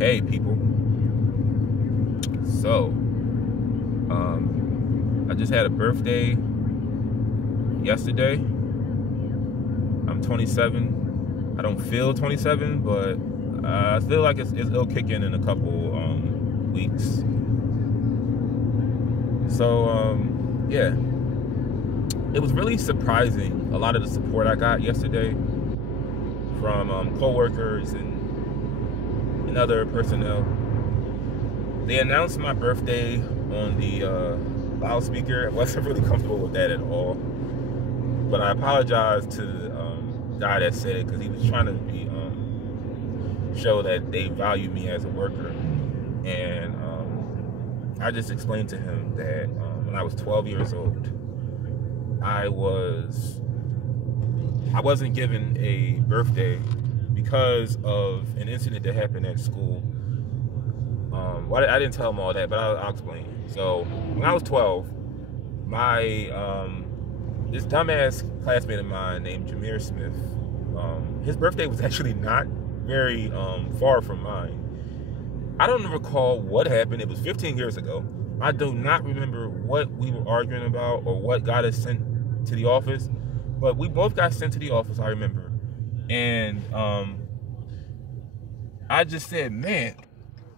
Hey people, so I just had a birthday yesterday. I'm 27. I don't feel 27, but I feel like it'll kick in a couple weeks. So yeah, it was really surprising a lot of the support I got yesterday from co-workers and other personnel. They announced my birthday on the loudspeaker. I wasn't really comfortable with that at all, but I apologize to the guy that said it because he was trying to show that they value me as a worker. And I just explained to him that when I was 12 years old, I wasn't given a birthday because of an incident that happened at school. Well, I didn't tell him all that, but I'll explain. So when I was 12, my this dumbass classmate of mine named Jameer Smith, his birthday was actually not very far from mine. I don't recall what happened. It was 15 years ago. I do not remember what we were arguing about or what got us sent to the office, but we both got sent to the office, I remember. And I just said, man,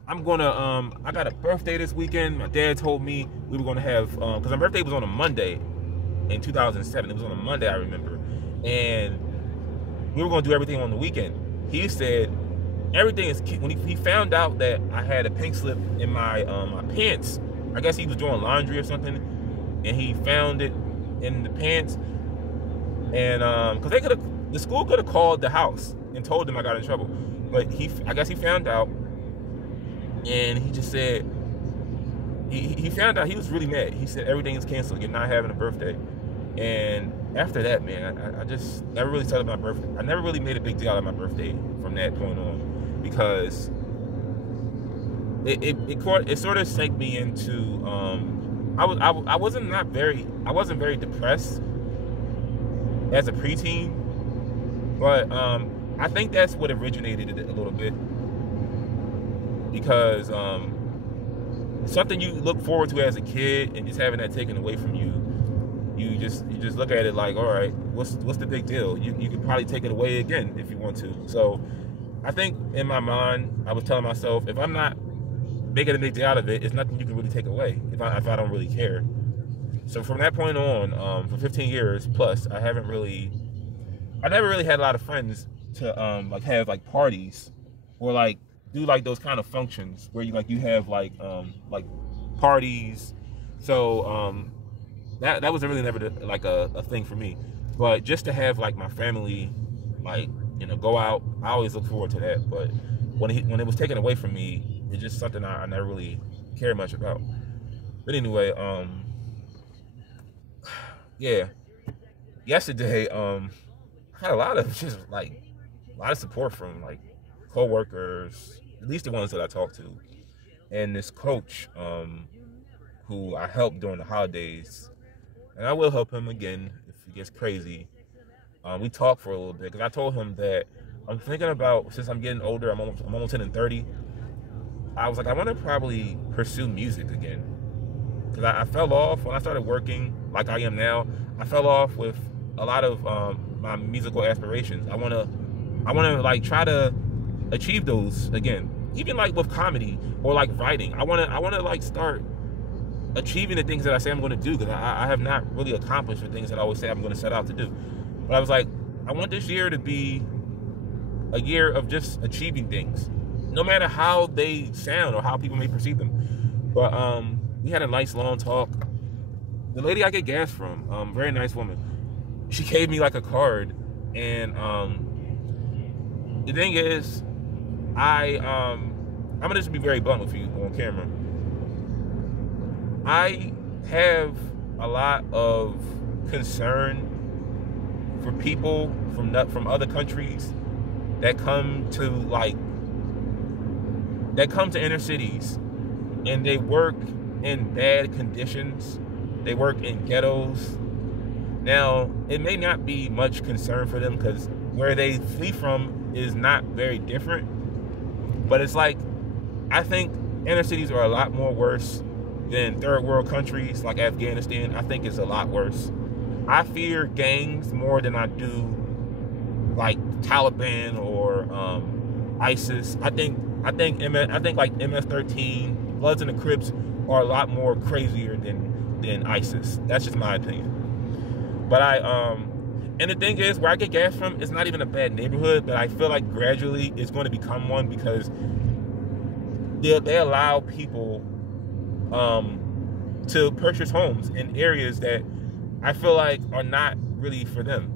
I'm gonna I got a birthday this weekend. My dad told me we were gonna have because my birthday was on a Monday in 2007. It was on a Monday, I remember, and we were gonna do everything on the weekend. He said everything is when he found out that I had a pink slip in my my pants. I guess he was doing laundry or something, and he found it in the pants. And because the school could have called the house and told them I got in trouble, but I guess he found out. And he just said, he found out, he was really mad. He said, everything is canceled. You're not having a birthday. And after that, man, I just never really celebrated my birthday. I never really made a big deal out of my birthday from that point on, because it sort of sank me into, I wasn't very depressed as a preteen, but I think that's what originated it a little bit. Because something you look forward to as a kid and just having that taken away from you, you just look at it like, all right, what's the big deal? You could probably take it away again if you want to. So I think in my mind, I was telling myself, if I'm not making a big deal out of it, it's nothing you can really take away if I don't really care. So from that point on, for 15 years plus, I never really had a lot of friends to like have like parties or like do like those kind of functions where you have like parties. So that was really never like a thing for me. But just to have like my family like go out, I always look forward to that. But when it was taken away from me, it's just something I never really cared much about. But anyway, yeah, yesterday I had a lot of support from like co-workers, at least the ones that I talked to, and this coach who I helped during the holidays, and I will help him again if he gets crazy. We talked for a little bit because I told him that I'm thinking about, since I'm getting older, I'm almost hitting 30. I was like, I want to probably pursue music again, because I fell off when I started working like I am now. I fell off with a lot of my musical aspirations. I want to like try to achieve those again, even like with comedy or like writing. I want to like start achieving the things that I say I'm going to do, because I have not really accomplished the things that I always say I'm going to set out to do. But I was like, I want this year to be a year of just achieving things, no matter how they sound or how people may perceive them. But we had a nice long talk. The lady I get gas from, very nice woman, she gave me like a card, and the thing is, I'm gonna just be very blunt with you on camera. I have a lot of concern for people from other countries that come to inner cities, and they work in bad conditions. They work in ghettos. Now, it may not be much concern for them because where they flee from is not very different, but it's like I think inner cities are a lot more worse than third world countries like Afghanistan. I think it's a lot worse. I fear gangs more than I do like Taliban or ISIS. I think like MS-13, Bloods and the Crips are a lot more crazier than ISIS. That's just my opinion. But and the thing is, where I get gas from, it's not even a bad neighborhood, but I feel like gradually it's going to become one because they allow people to purchase homes in areas that I feel like are not really for them.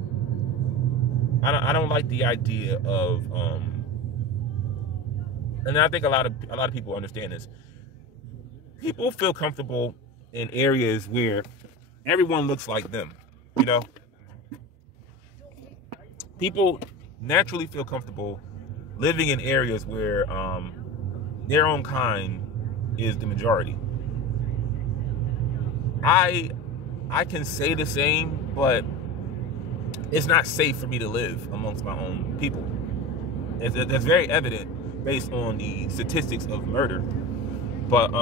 I don't like the idea of and I think a lot of people understand this. People feel comfortable in areas where everyone looks like them, you know? People naturally feel comfortable living in areas where their own kind is the majority. I can say the same, but it's not safe for me to live amongst my own people. That's very evident based on the statistics of murder. But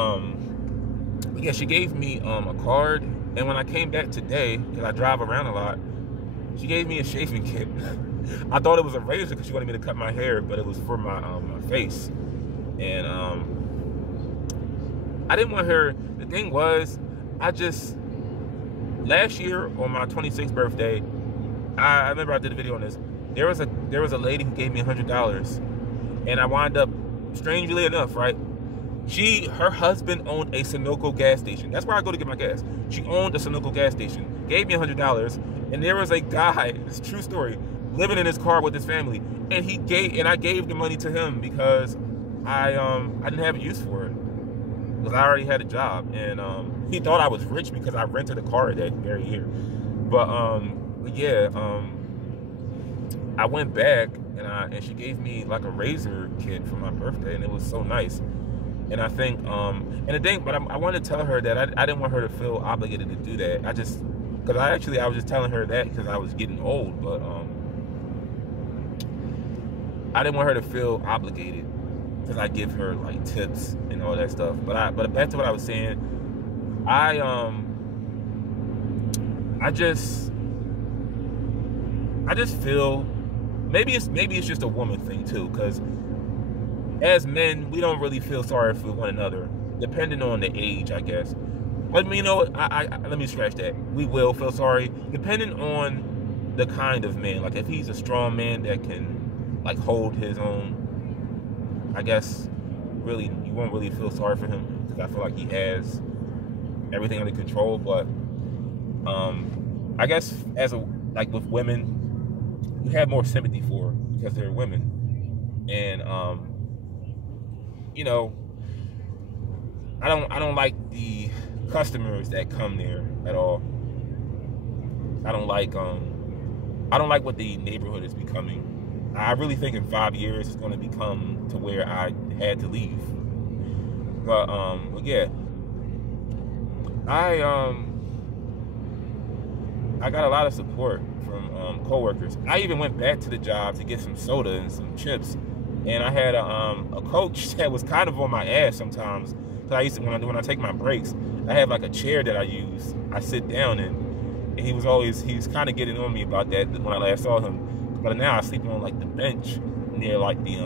yeah, she gave me a card, and when I came back today, because I drive around a lot, she gave me a shaving kit. I thought it was a razor because she wanted me to cut my hair, but it was for my face. And I didn't want her. The thing was, last year on my 26th birthday, I remember I did a video on this. There was a lady who gave me $100, and I wound up, strangely enough, right? Her husband owned a Sunoco gas station. That's where I go to get my gas. She owned a Sunoco gas station, gave me $100, and there was a guy, it's a true story, living in his car with his family, and I gave the money to him because I didn't have a use for it, because I already had a job, and he thought I was rich because I rented a car that very year. But yeah, I went back and she gave me like a razor kit for my birthday, and it was so nice. And I think and the thing, but I wanted to tell her that I didn't want her to feel obligated to do that. I was just telling her that because I was getting old, but I didn't want her to feel obligated because I give her like tips and all that stuff. But back to what I was saying, I just feel maybe it's just a woman thing too, because as men, we don't really feel sorry for one another, depending on the age, I guess. But you know what? Let me scratch that. We will feel sorry, depending on the kind of man. Like if he's a strong man that can like hold his own, I guess really you won't really feel sorry for him because I feel like he has everything under control. But I guess like with women, you have more sympathy for because they're women, and you know, I don't like the customers that come there at all. I don't like what the neighborhood is becoming. I really think in 5 years it's going to become to where I had to leave. But yeah, I got a lot of support from coworkers. I even went back to the job to get some soda and some chips. And I had a coach that was kind of on my ass sometimes. Cause I used to, when I take my breaks, I have like a chair that I use. I sit down in, and he was kind of getting on me about that when I last saw him. But now I sleep on like the bench near like the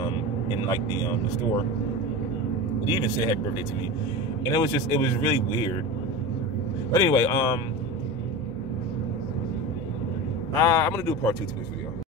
store. He even said happy birthday to me, and it was really weird. But anyway, I'm gonna do a part 2 to this video.